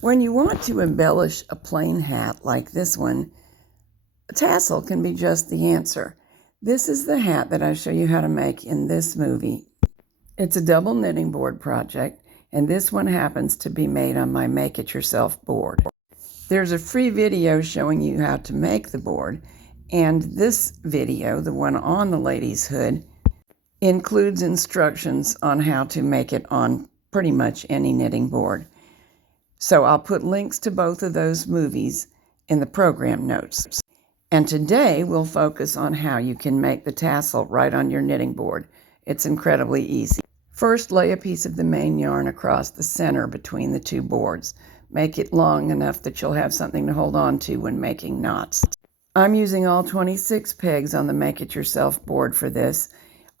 When you want to embellish a plain hat like this one, a tassel can be just the answer. This is the hat that I show you how to make in this movie. It's a double knitting board project, and this one happens to be made on my make-it-yourself board. There's a free video showing you how to make the board, and this video, the one on the lady's hood, includes instructions on how to make it on pretty much any knitting board. So I'll put links to both of those movies in the program notes. And today we'll focus on how you can make the tassel right on your knitting board. It's incredibly easy. First, lay a piece of the main yarn across the center between the two boards. Make it long enough that you'll have something to hold on to when making knots. I'm using all 26 pegs on the make-it-yourself board for this,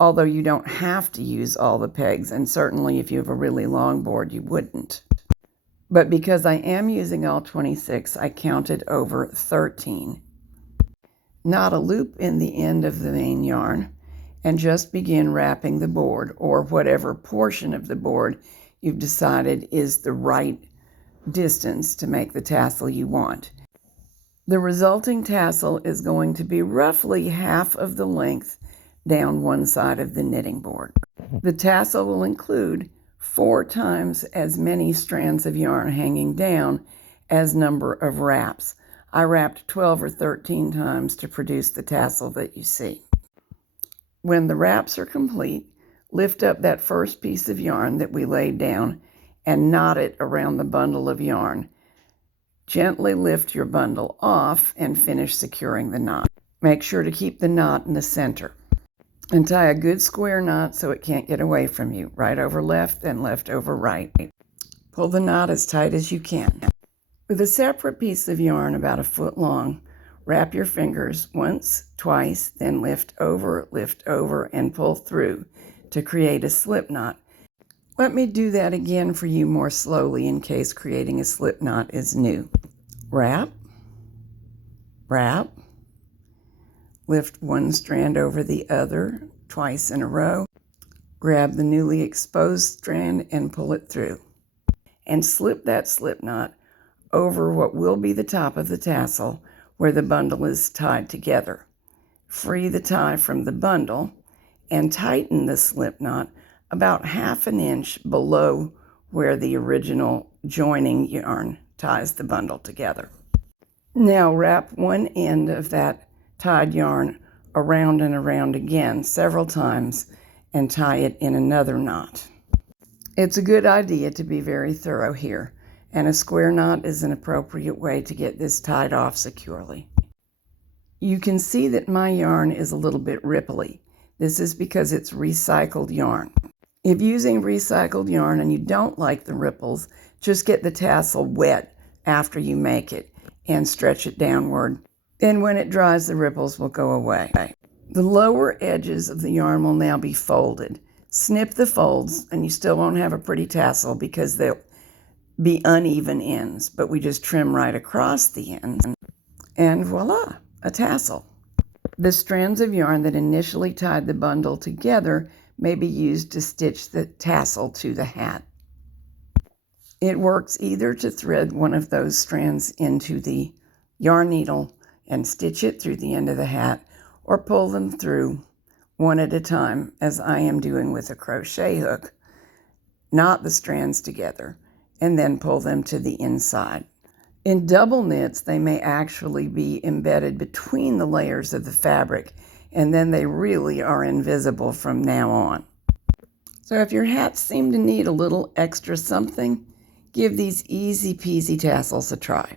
although you don't have to use all the pegs, and certainly if you have a really long board, you wouldn't. But because I am using all 26, I counted over 13. Knot a loop in the end of the main yarn and just begin wrapping the board, or whatever portion of the board you've decided is the right distance to make the tassel you want. The resulting tassel is going to be roughly half of the length down one side of the knitting board. The tassel will include 4 times as many strands of yarn hanging down as number of wraps. I wrapped 12 or 13 times to produce the tassel that you see. When the wraps are complete, lift up that first piece of yarn that we laid down and knot it around the bundle of yarn. Gently lift your bundle off and finish securing the knot. Make sure to keep the knot in the center. And tie a good square knot so it can't get away from you. Right over left, then left over right. Pull the knot as tight as you can. With a separate piece of yarn about 1 foot long, wrap your fingers once, twice, then lift over, and pull through to create a slip knot. Let me do that again for you more slowly in case creating a slip knot is new. Wrap, wrap, lift one strand over the other twice in a row, grab the newly exposed strand and pull it through, and slip that slip knot over what will be the top of the tassel where the bundle is tied together. Free the tie from the bundle and tighten the slip knot about 1/2 inch below where the original joining yarn ties the bundle together. Now wrap one end of that tied yarn around and around again several times and tie it in another knot. It's a good idea to be very thorough here, and a square knot is an appropriate way to get this tied off securely. You can see that my yarn is a little bit ripply. This is because it's recycled yarn. If using recycled yarn and you don't like the ripples, just get the tassel wet after you make it and stretch it downward. Then when it dries, the ripples will go away. The lower edges of the yarn will now be folded. Snip the folds and you still won't have a pretty tassel because they'll be uneven ends, but we just trim right across the ends and voila, a tassel. The strands of yarn that initially tied the bundle together may be used to stitch the tassel to the hat. It works either to thread one of those strands into the yarn needle and stitch it through the end of the hat, or pull them through one at a time, as I am doing with a crochet hook. Knot the strands together and then pull them to the inside. In double knits, they may actually be embedded between the layers of the fabric, and then they really are invisible from now on. So if your hats seem to need a little extra something, give these easy peasy tassels a try.